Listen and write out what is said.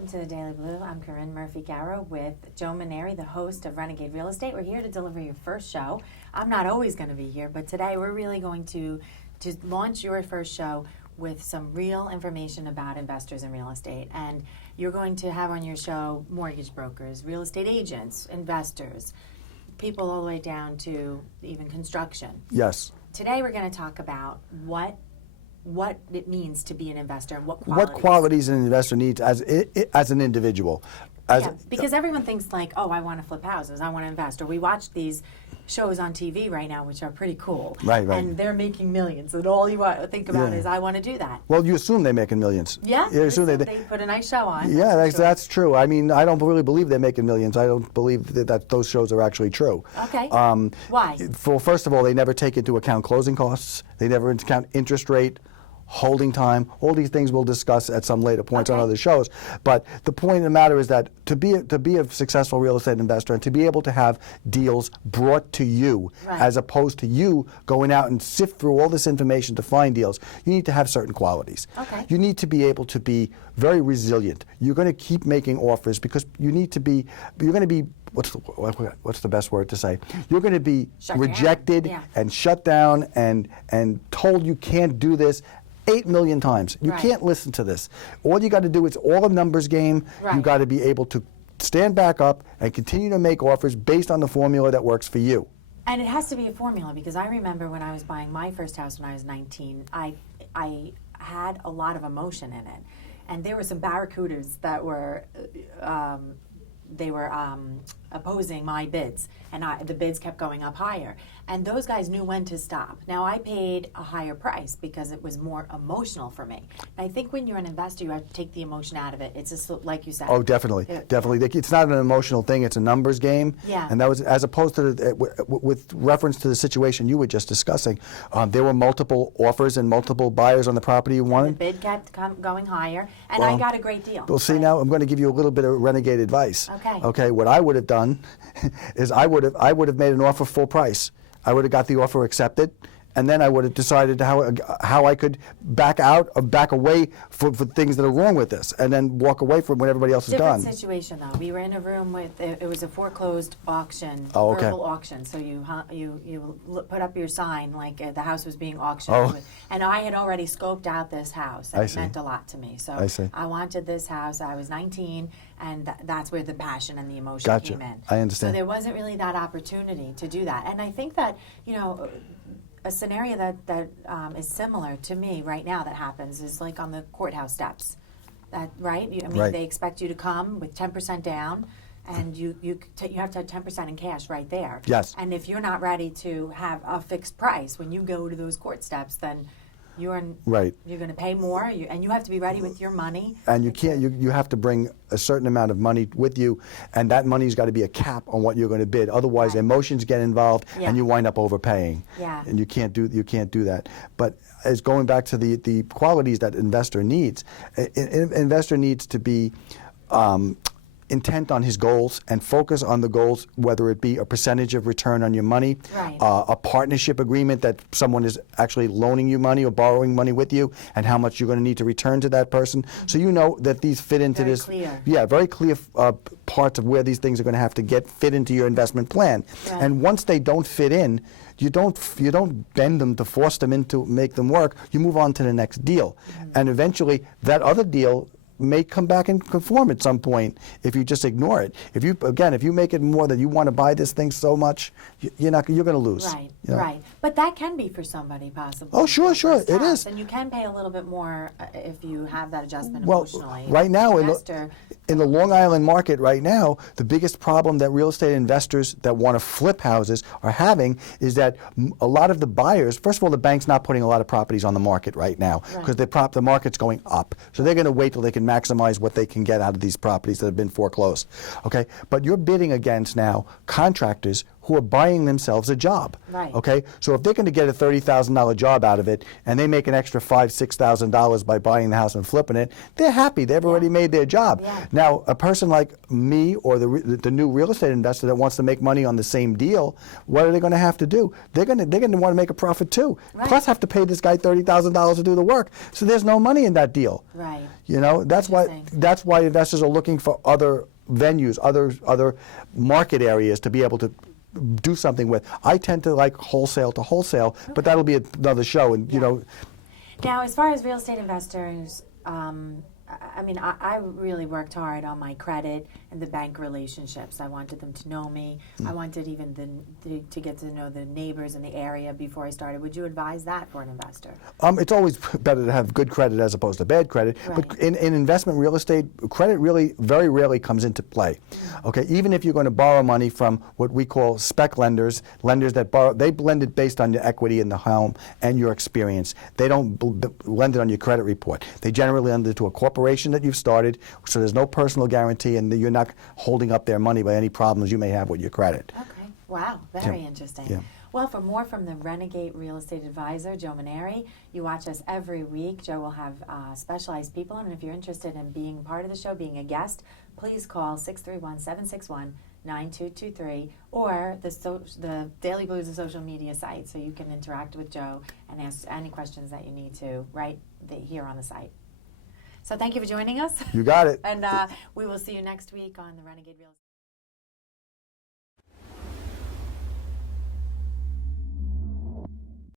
welcome to the Daily Blue. I'm Karin Caro with Joe Maneri, the host of Renegade Real Estate. We're here to deliver your first show. I'm not always going to be here, but today we're really going to launch your first show with some real information about investors in real estate. And you're going to have on your show mortgage brokers, real estate agents, investors, people all the way down to even construction. Yes. Today we're going to talk about what it means to be an investor and what qualities an investor needs as an individual. Because everyone thinks like, oh, I want to flip houses, I want to invest. Or we watch these shows on TV right now, which are pretty cool. Right. And they're making millions, and all you want to think about is, I want to do that. Well, you assume they're making millions. Yeah, you assume they put a nice show on. Yeah, that's true. I mean, I don't really believe they're making millions. I don't believe that those shows are actually true. Okay. Why? Well, first of all, they never take into account closing costs. They never account interest rate, holding time. All these things we'll discuss at some later points on other shows. But the point of the matter is that to be a successful real estate investor and to be able to have deals brought to you, as opposed to you going out and sift through all this information to find deals, you need to have certain qualities. Okay. You need to be able to be very resilient. You're going to keep making offers because you're going to be, what's the best word to say? You're going to be rejected and shut down and told you can't do this 8 million times. You can't listen to this. All you got to do is all a numbers game. You got to be able to stand back up and continue to make offers based on the formula that works for you. And it has to be a formula, because I remember when I was buying my first house when I was 19, I had a lot of emotion in it. And there were some barracudas that were opposing my bids, and the bids kept going up higher. And those guys knew when to stop. Now, I paid a higher price because it was more emotional for me. And I think when you're an investor, you have to take the emotion out of it. It's just like you said. Oh, definitely, definitely. It's not an emotional thing. It's a numbers game. Yeah. And that was, as opposed to with reference to the situation you were just discussing, there were multiple offers and multiple buyers on the property you wanted. And the bid kept going higher, and I got a great deal. Well, see, now I'm going to give you a little bit of renegade advice. Okay. Okay. What I would have done is I would have made an offer full price. I would have got the offer accepted, and then I would have decided how I could back out or back away for things that are wrong with this, and then walk away from what everybody else has done. Different situation though. We were in a room with it was a foreclosed auction, verbal auction. So you put up your sign like the house was being auctioned, and I had already scoped out this house. And it meant a lot to me. So I wanted this house. I was 19. And that's where the passion and the emotion came in. I understand. So there wasn't really that opportunity to do that. And I think that, a scenario that is similar to me right now that happens is like on the courthouse steps. They expect you to come with 10% down, and you have to have 10% in cash right there. Yes. And if you're not ready to have a fixed price when you go to those court steps, then you're going to pay more, and you have to be ready with your money. And you can't. You have to bring a certain amount of money with you, and that money's got to be a cap on what you're going to bid. Otherwise, emotions get involved, and you wind up overpaying. Yeah. And you can't do that. But as going back to the qualities that investor needs, an investor needs to be intent on his goals and focus on the goals, whether it be a percentage of return on your money, a partnership agreement that someone is actually loaning you money or borrowing money with you, and how much you're going to need to return to that person. So you know that these fit into very this. Clear. Yeah, very clear parts of where these things are going to have to fit into your investment plan. Right. And once they don't fit in, you don't bend them to force them into make them work. You move on to the next deal, and eventually that other deal may come back and conform at some point if you just ignore it. If you make it more that you want to buy this thing so much, you're going to lose. Right, right. But that can be for somebody possibly. Oh, sure, it is. And you can pay a little bit more if you have that adjustment emotionally. Right now in the Long Island market right now, the biggest problem that real estate investors that want to flip houses are having is that a lot of the buyers, first of all, the bank's not putting a lot of properties on the market right now because the market's going up. So they're going to wait till they can maximize what they can get out of these properties that have been foreclosed. Okay, but you're bidding against now contractors who are buying themselves a job. Right. Okay, so if they're going to get a $30,000 job out of it, and they make an extra $5,000-6,000 by buying the house and flipping it, they're happy. They've already made their job. Yeah. Now, a person like me or the new real estate investor that wants to make money on the same deal, what are they going to have to do? They're going to want to make a profit too. Right. Plus, have to pay this guy $30,000 to do the work. So there's no money in that deal. Right. You know, that's why investors are looking for other venues, other market areas to be able to do something with. I tend to like wholesale to wholesale, but that'll be another show. And you know. Now, as far as real estate investors, I mean, I really worked hard on my credit and the bank relationships. I wanted them to know me. I wanted even to get to know the neighbors in the area before I started. Would you advise that for an investor? It's always better to have good credit as opposed to bad credit. Right. But in investment real estate, credit really very rarely comes into play. Okay, even if you're going to borrow money from what we call spec lenders, lenders that borrow, they blend it based on your equity in the home and your experience. They don't lend it on your credit report. They generally lend it to a corporation that you've started, so there's no personal guarantee, and you're not holding up their money by any problems you may have with your credit. Okay. Wow. Very interesting. Yeah. Well, for more from the Renegade Real Estate Advisor, Joe Maneri, you watch us every week. Joe will have specialized people, and if you're interested in being part of the show, being a guest, please call 631-761-9223 or the Daily Blu's social media site, so you can interact with Joe and ask any questions that you need to right here on the site. So thank you for joining us. You got it. And we will see you next week on the Renegade Real Estate.